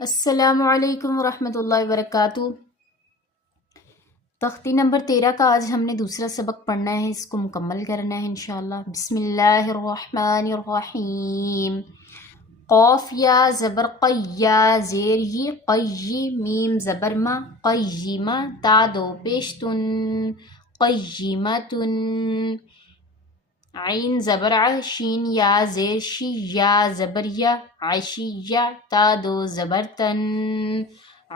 السلام علیکم ورحمۃ اللہ وبرکاتہ۔ تختی نمبر 13 کا آج ہم نے دوسرا سبق پڑھنا ہے، اس کو مکمل کرنا ہے انشاءاللہ۔ بسم اللہ الرحمن الرحیم۔ قوف یا زبر قیا زیر ی قی میم زبر ما قیمہ تا دو پیش تن قیمتن، عین زبر ع شین یا زیر شی یا زبر یا عشیہ تا دو زبر تن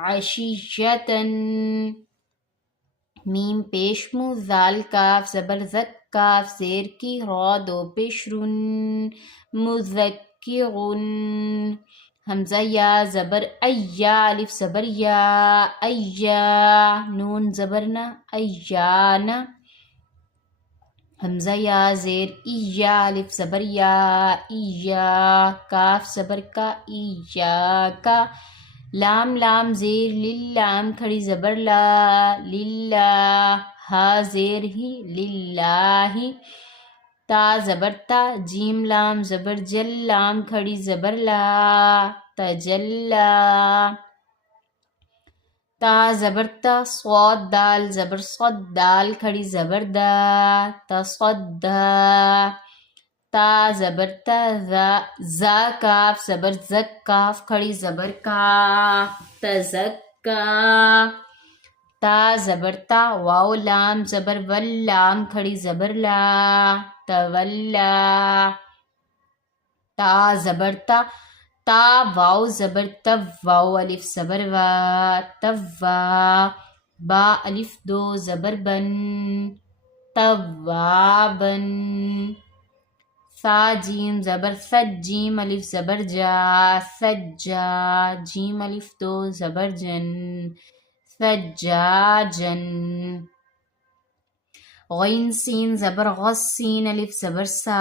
عشیۃً، میم پیش مو ذال کاف زبر زک کاف زیر کی را دو پیش رن مذکرن، حمزہ یا زبر ایا الف زبر یا ایا نون زبر نا ایانا، حمزہ یا زیر ایا الف زبر یا ایا کاف زبر کا ایا کا، لام لام زیر للام کھڑی زبر لا للہ، ہا زیر ہی للہ، تا زبر تا جیم لام زبر جل لام کھڑی زبر لا تجلا، تا زبر تا صاد دال زبر صد دال کھڑی زبر دا تصدا، تا زبر تا زا کاف زبر زک کاف کھڑی زبر کا تزکا، تا زبر تا واو لام زبر ول لام کھڑی زبر لا تولا، تا زبر تا تا واو زبر تب واو الف زبر وا توا، با الف دو زبر بن توابن، سا جیم زبر سج جیم الف زبر جا سجا، جیم الف دو زبر جن سجاجن، غین سین زبر غص سین الف زبر سا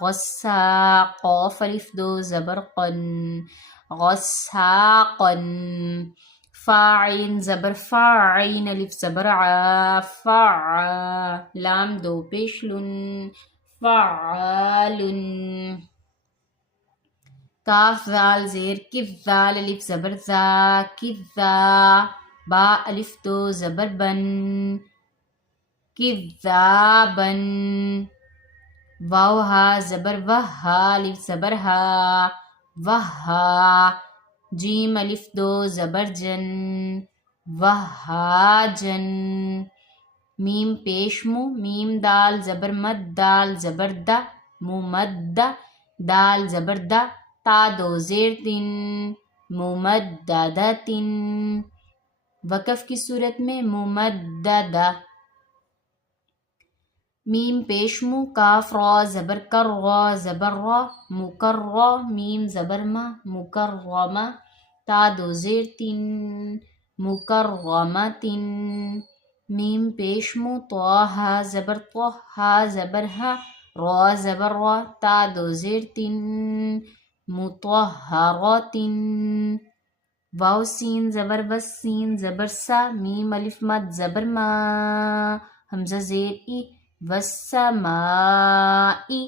غصا، قاف الف دو زبر قن غصاقن، فا عین زبر فا عین الف زبر عا فعا، لام دو پیش لن فعالن، کاف ذال زیر کف ذال الف زبر زا کذا، با الف دو زبر بن کذابن، واو ہا زبر وہا الف زبر ہا وہا، جیم الف دو زبر جن وہاجن، میم پیش مو میم دال زبر مد دال زبر دا ممد، دال زبر دا تا دو زیر تن ممددتن، وقف کی صورت میں ممددہ، میم پیش مو کاف را زبر کر را زبر را مکرہ، میم زبر ما مکرمہ تا دو زیر تن مکرمتن، میم پیش مو طہ زبر طہ ہا زبر ہا را زبر را تا دو زیر تن مطہرتن، واو سین زبر بس سین زبر سا میم الف مد زبر ما حمزہ زیر ای والسمائی،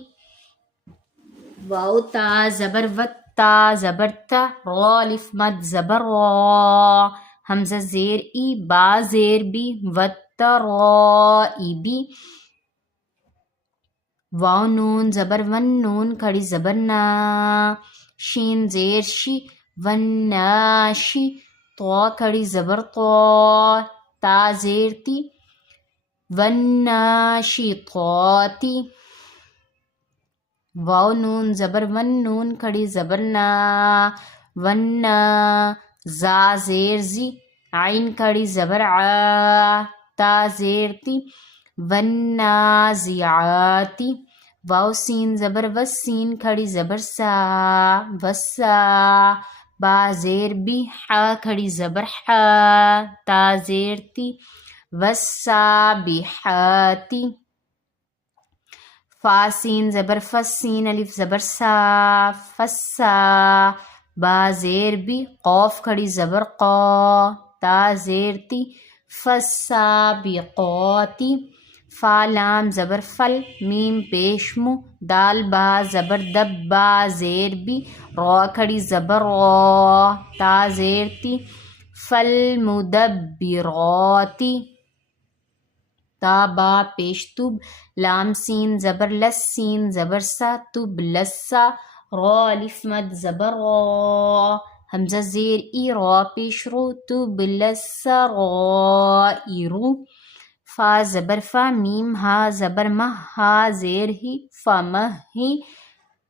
واو تا زبر وت تا زبر تا را الف مد زبر را حمزہ زیر ای با زیر بی والترائبی، واو نون زبر ون نون کھڑی زبر نا، شین زیر شی وناشی، طا کھڑی زبر طا تا زیر تی والناشطاتی، واو نون زبر ون نون کھڑی زبر نا ونا، زا زیر زی عین کھڑی زبر عا تا زیر تی والنازعاتی، واو سین زبر وس سین کھڑی زبر سا وسا، با زیر بی حا کھڑی زبر حا تا زیر تی والسابحاتی، فا سین زبر فس سین الف زبر سا فسا، با زیر بی قاف کھڑی زبر قا تا زیر تی فالسابقاتی، فا لام زبر فل، میم پیش مو، دال با زبر دب، با زیر بی، را کھڑی زبر را، تا زیر تی، فالمدبراتی، تا با پیش تب، لام سین زبر لس، سین زبر سا، تب لسا، را الف مد زبر را، حمزہ زیر ای، را پیش رو، تب لسا را ایرو، فا زبر فا، میم ہا زبر مہ، ہا زیر ہی، فمہ ہی،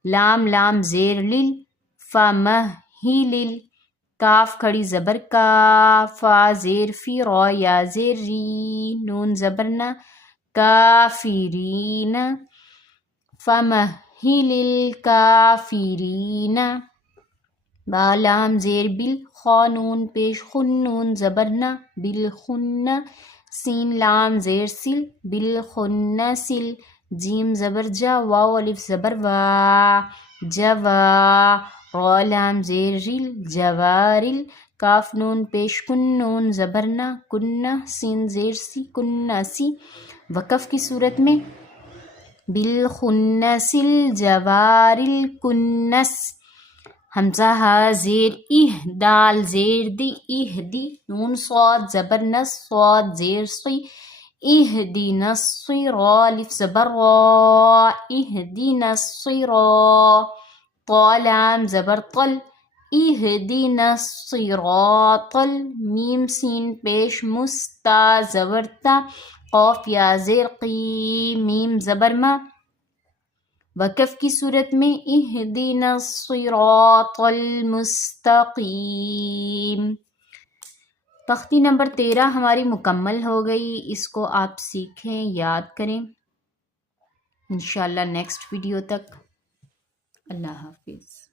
لام لام زیر لل، فمہی لل، کاف کھڑی زبر کا، فا زیر فی، را یا زیر ری، نون زبر نہ، کافرین، فمہل الکافرین، با لام زیر بل، خا نون پیش خن، نون زبر نہ، بالخن، سین لام زیر سل، بالخن سل، جیم زبر جا، واو الف زبر وا، جوا، را لام زیر رل، جوارل، کاف نون پیش کن، نون زبر نہ، کن، سین زیر سی، کن سی، وقف کی صورت میں بالخنس الجوار الکنس، حمزہ ہا زیر اہ، دال زیر دی، اہ دی، نون صاد زبر نس، صاد زیر صی، اہدنا الصراط، الف زبر را، اہدنا الصراط، طا لام زبر طل، اہدنا الصراط، میم سین پیش مس، تا زبر تا، قاف یا زیر قی، میم زبر ما، وقف کی صورت میں اہدنا الصراط المستقیم۔ تختی نمبر 13 ہماری مکمل ہو گئی، اس کو آپ سیکھیں، یاد کریں، انشاءاللہ نیکسٹ ویڈیو تک، اللہ حافظ۔